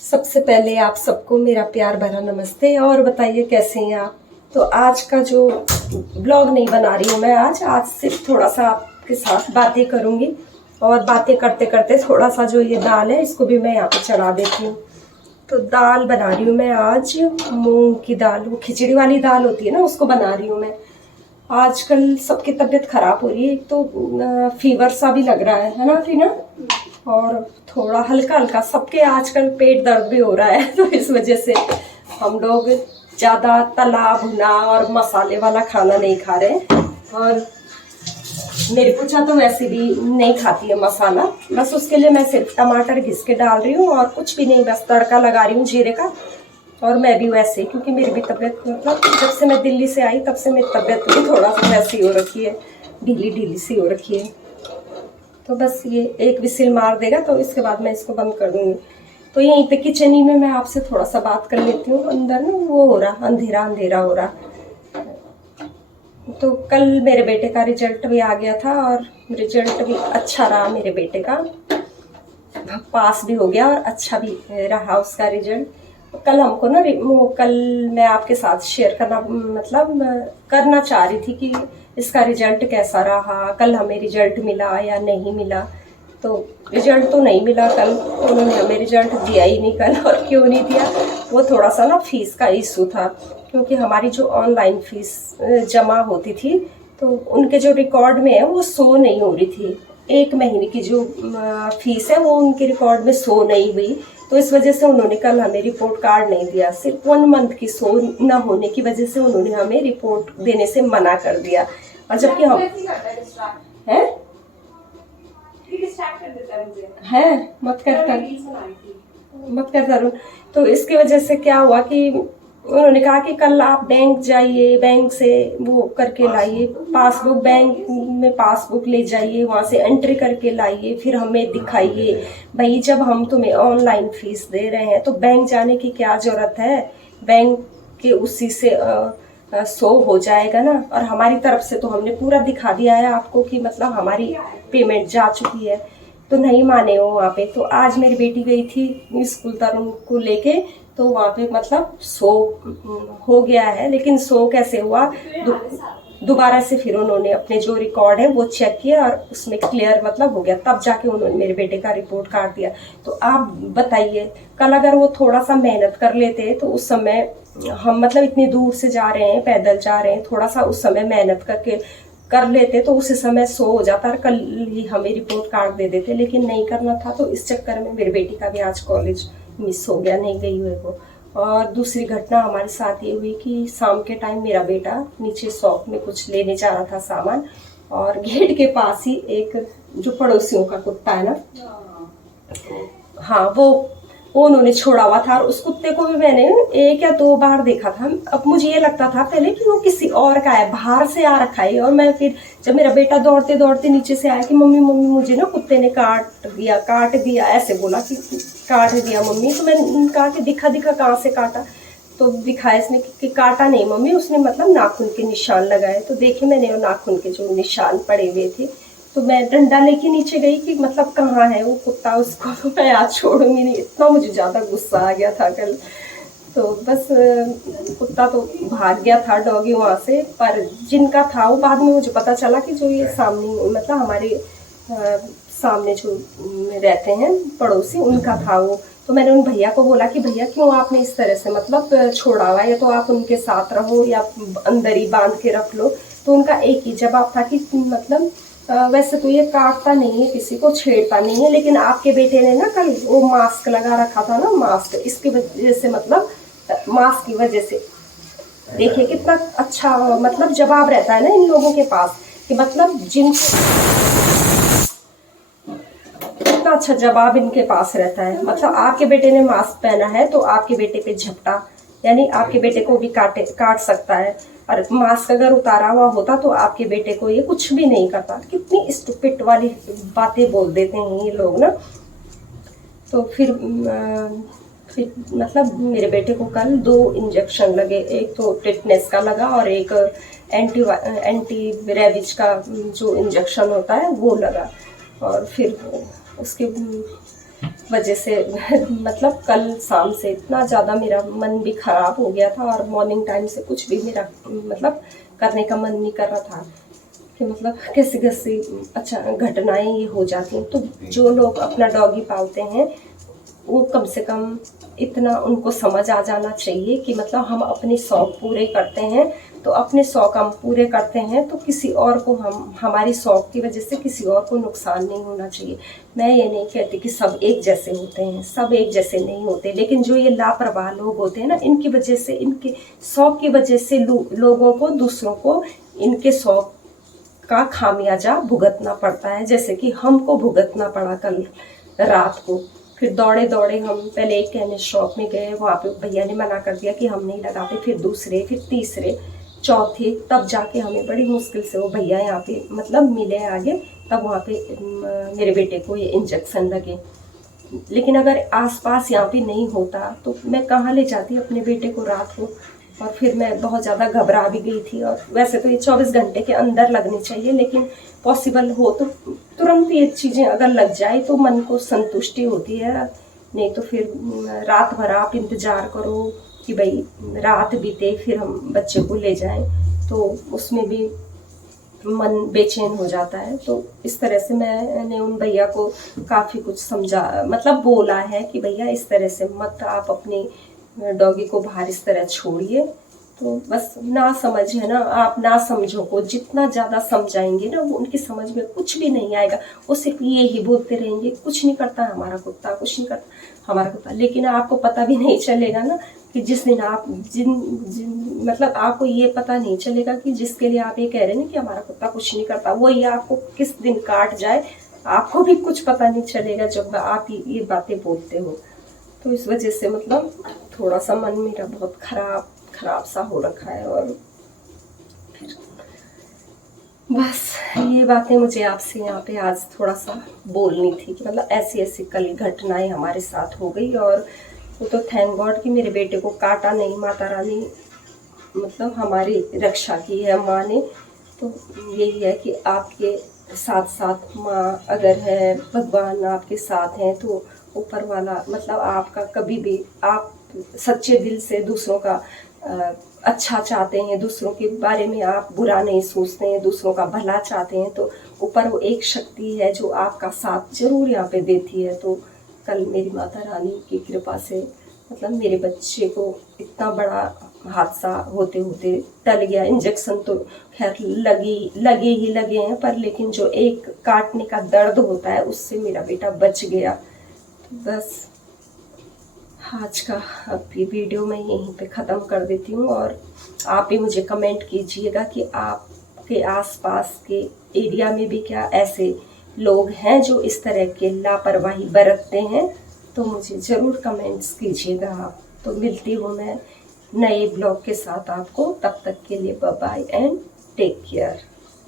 सबसे पहले आप सबको मेरा प्यार भरा नमस्ते। और बताइए कैसे हैं आप। तो आज का जो ब्लॉग नहीं बना रही हूँ मैं, आज सिर्फ थोड़ा सा आपके साथ बातें करूँगी। और बातें करते करते थोड़ा सा जो ये दाल है इसको भी मैं यहाँ पे चढ़ा देती हूँ। तो दाल बना रही हूँ मैं आज, मूंग की दाल, वो खिचड़ी वाली दाल होती है ना, उसको बना रही हूँ मैं। आजकल सबकी तबीयत खराब हो रही है, एक तो फीवर सा भी लग रहा है ना टीना, और थोड़ा हल्का हल्का सबके आजकल पेट दर्द भी हो रहा है। तो इस वजह से हम लोग ज़्यादा तला भुना और मसाले वाला खाना नहीं खा रहे हैं। और मेरी पूछा तो वैसे भी नहीं खाती है मसाला, बस उसके लिए मैं सिर्फ टमाटर घिस के डाल रही हूँ और कुछ भी नहीं, बस तड़का लगा रही हूँ जीरे का। और मैं भी वैसे, क्योंकि मेरी भी तबीयत मतलब जब से मैं दिल्ली से आई तब से मेरी तबीयत भी थोड़ा सा वैसी हो रखी है, ढीली ढीली सी हो रखी है। तो बस ये एक विसिल मार देगा तो इसके बाद मैं इसको बंद कर दूंगी। तो यहीं पे किचन में मैं आपसे थोड़ा सा बात कर लेती हूँ। अंदर ना वो हो रहा, अंधेरा अंधेरा हो रहा। तो कल मेरे बेटे का रिजल्ट भी आ गया था और रिजल्ट भी अच्छा रहा मेरे बेटे का, पास भी हो गया और अच्छा भी रहा उसका रिजल्ट। कल हमको ना वो कल मैं आपके साथ शेयर करना मतलब करना चाह रही थी कि इसका रिजल्ट कैसा रहा। कल हमें रिजल्ट मिला या नहीं मिला। तो रिजल्ट तो नहीं मिला कल, उन्होंने हमें रिजल्ट दिया ही नहीं कल। और क्यों नहीं दिया, वो थोड़ा सा ना फीस का इशू था, क्योंकि हमारी जो ऑनलाइन फीस जमा होती थी तो उनके जो रिकॉर्ड में है वो शो नहीं हो रही थी। एक महीने की जो फीस है वो उनके रिकॉर्ड में शो नहीं हुई। तो इस वजह से उन्होंने कल हमें रिपोर्ट कार्ड नहीं दिया। सिर्फ 1 मंथ की शो न होने की वजह से उन्होंने हमें रिपोर्ट देने से मना कर दिया। और जबकि हम हैं मत कर तरुण। तो इसकी वजह से क्या हुआ कि उन्होंने कहा कि कल आप बैंक जाइए, बैंक से वो करके लाइए पासबुक, बैंक में पासबुक ले जाइए, वहाँ से एंट्री करके लाइए, फिर हमें दिखाइए। भाई जब हम तुम्हें ऑनलाइन फीस दे रहे हैं तो बैंक जाने की क्या जरूरत है, बैंक के उसी से शो हो जाएगा ना। और हमारी तरफ से तो हमने पूरा दिखा दिया है आपको कि मतलब हमारी पेमेंट जा चुकी है। तो नहीं माने वो वहाँ पे। तो आज मेरी बेटी गई थी स्कूल तरुण को लेके, तो वहाँ पे मतलब शो हो गया है। लेकिन शो कैसे हुआ, दोबारा से फिर उन्होंने अपने जो रिकॉर्ड है वो चेक किया और उसमें क्लियर मतलब हो गया, तब जाके उन्होंने मेरे बेटे का रिपोर्ट कार्ड दिया। तो आप बताइए, कल अगर वो थोड़ा सा मेहनत कर लेते तो उस समय हम मतलब इतनी दूर से जा रहे हैं, पैदल जा रहे हैं, थोड़ा सा उस समय मेहनत करके कर लेते तो उसी समय शो हो जाता और कल ही हमें रिपोर्ट कार्ड दे देते। लेकिन नहीं करना था, तो इस चक्कर में मेरी बेटी का भी आज कॉलेज मिस हो गया, नहीं गई हुए वो। और दूसरी घटना हमारे साथ ये हुई कि शाम के टाइम मेरा बेटा नीचे शॉप में कुछ लेने जा रहा था सामान, और गेट के पास ही एक जो पड़ोसियों का कुत्ता है ना, हाँ वो उन्होंने छोड़ा हुआ था। और उस कुत्ते को भी मैंने 1 या 2 बार देखा था। अब मुझे ये लगता था पहले कि वो किसी और का है, बाहर से आ रखा है। और मैं फिर जब मेरा बेटा दौड़ते दौड़ते नीचे से आया कि मम्मी मम्मी मुझे ना कुत्ते ने काट दिया, ऐसे बोला कि काट दिया मम्मी। तो मैंने कहा कि दिखा कहाँ से काटा। तो दिखाया इसने कि काटा नहीं मम्मी, उसने मतलब नाखून के निशान लगाए। तो देखे मैंने वो नाखून के जो निशान पड़े हुए थे। तो मैं डंडा लेके नीचे गई कि मतलब कहाँ है वो कुत्ता, उसको तो मैं आज छोड़ूंगी नहीं। इतना मुझे ज़्यादा गुस्सा आ गया था कल। तो बस कुत्ता तो भाग गया था डॉगी वहाँ से। पर जिनका था वो बाद में मुझे पता चला कि जो ये सामने मतलब हमारे सामने जो रहते हैं पड़ोसी, उनका था वो। तो मैंने उन भैया को बोला कि भैया क्यों आपने इस तरह से मतलब छोड़ा हुआ है, या तो आप उनके साथ रहो या अंदर ही बांध के रख लो। तो उनका एक ही जवाब था कि मतलब वैसे तो ये काटता नहीं है, किसी को छेड़ता नहीं है, लेकिन आपके बेटे ने ना कल वो मास्क लगा रखा था ना, मास्क, इसकी वजह से मतलब मास्क की वजह से देखिए कितना अच्छा मतलब जवाब रहता है ना इन लोगों के पास, कि मतलब कितना अच्छा जवाब इनके पास रहता है। मतलब आपके बेटे ने मास्क पहना है तो आपके बेटे पे झपटा, यानी आपके बेटे को भी काट सकता है। और मास्क अगर उतारा हुआ होता तो आपके बेटे को ये कुछ भी नहीं करता। कितनी स्टूपिड वाली बातें बोल देते हैं ये लोग ना। तो फिर मतलब मेरे बेटे को कल 2 इंजेक्शन लगे, एक तो टेटनेस का लगा और एक एंटी रेबीज का जो इंजेक्शन होता है वो लगा। और फिर उसके वजह से मतलब कल शाम से इतना ज़्यादा मेरा मन भी ख़राब हो गया था और मॉर्निंग टाइम से कुछ भी मेरा मतलब करने का मन नहीं कर रहा था कि मतलब कैसी कैसी अच्छा घटनाएं ये हो जाती हैं। तो जो लोग अपना डॉगी पालते हैं वो कम से कम इतना उनको समझ आ जाना चाहिए कि मतलब हम अपने शौक पूरे करते हैं, तो अपने शौक हम पूरे करते हैं तो किसी और को हमारी शौक की वजह से किसी और को नुकसान नहीं होना चाहिए। मैं ये नहीं कहती कि सब एक जैसे होते हैं, सब एक जैसे नहीं होते, लेकिन जो ये लापरवाह लोग होते हैं ना, इनकी वजह से, इनके शौक की वजह से लोगों को, दूसरों को इनके शौक का खामियाजा भुगतना पड़ता है। जैसे कि हमको भुगतना पड़ा कल रात को। फिर दौड़े दौड़े हम पहले एक कैनिस शॉप में गए, वहाँ पे भैया ने मना कर दिया कि हम नहीं लगाते, फिर दूसरे, फिर तीसरे, चौथे, तब जाके हमें बड़ी मुश्किल से वो भैया यहाँ पे मतलब मिले आगे, तब वहाँ पे मेरे बेटे को ये इंजेक्शन लगे। लेकिन अगर आसपास यहाँ पे नहीं होता तो मैं कहाँ ले जाती अपने बेटे को रात को। और फिर मैं बहुत ज़्यादा घबरा भी गई थी। और वैसे तो ये 24 घंटे के अंदर लगनी चाहिए, लेकिन पॉसिबल हो तो तुरंत ये चीज़ें अगर लग जाए तो मन को संतुष्टि होती है, नहीं तो फिर रात भर आप इंतज़ार करो कि भाई रात बीते फिर हम बच्चे को ले जाएं, तो उसमें भी मन बेचैन हो जाता है। तो इस तरह से मैंने उन भैया को काफ़ी कुछ समझा, मतलब बोला है कि भैया इस तरह से मत आप अपने डॉगी को बाहर इस तरह छोड़िए। तो बस ना समझ है ना, आप ना समझो को जितना ज़्यादा समझाएंगे ना, वो उनकी समझ में कुछ भी नहीं आएगा। वो सिर्फ ये ही बोलते रहेंगे, कुछ नहीं करता हमारा कुत्ता, कुछ नहीं करता हमारा कुत्ता। लेकिन आपको पता भी नहीं चलेगा ना कि जिस दिन आप मतलब आपको ये पता नहीं चलेगा कि जिसके लिए आप ये कह रहे हैं कि हमारा कुत्ता कुछ नहीं करता, वो ये आपको किस दिन काट जाए, आपको भी कुछ पता नहीं चलेगा जब आप ये बातें बोलते हो। तो इस वजह से मतलब थोड़ा सा मन मेरा बहुत खराब सा हो रखा है। और फिर बस ये बातें मुझे आपसे यहाँ पे आज थोड़ा सा बोलनी थी कि मतलब ऐसी ऐसी कल घटनाएं हमारे साथ हो गई। और वो तो थैंक गॉड कि मेरे बेटे को काटा नहीं, माता रानी मतलब हमारी रक्षा की है माँ ने। तो यही है कि आपके साथ साथ माँ अगर है, भगवान आपके साथ हैं, तो ऊपर वाला मतलब आपका कभी भी आप सच्चे दिल से दूसरों का अच्छा चाहते हैं, दूसरों के बारे में आप बुरा नहीं सोचते हैं, दूसरों का भला चाहते हैं, तो ऊपर वो एक शक्ति है जो आपका साथ जरूर यहाँ पे देती है। तो कल मेरी माता रानी की कृपा से मतलब मेरे बच्चे को इतना बड़ा हादसा होते होते टल गया। इंजेक्शन तो खैर लगे हैं, पर लेकिन जो एक काटने का दर्द होता है उससे मेरा बेटा बच गया। तो बस आज का अब ये वीडियो मैं यहीं पे ख़त्म कर देती हूँ। और आप भी मुझे कमेंट कीजिएगा कि आपके आसपास के एरिया में भी क्या ऐसे लोग हैं जो इस तरह के लापरवाही बरतते हैं, तो मुझे ज़रूर कमेंट्स कीजिएगा आप। तो मिलती हूँ मैं नए ब्लॉग के साथ आपको, तब तक के लिए bye bye and take care.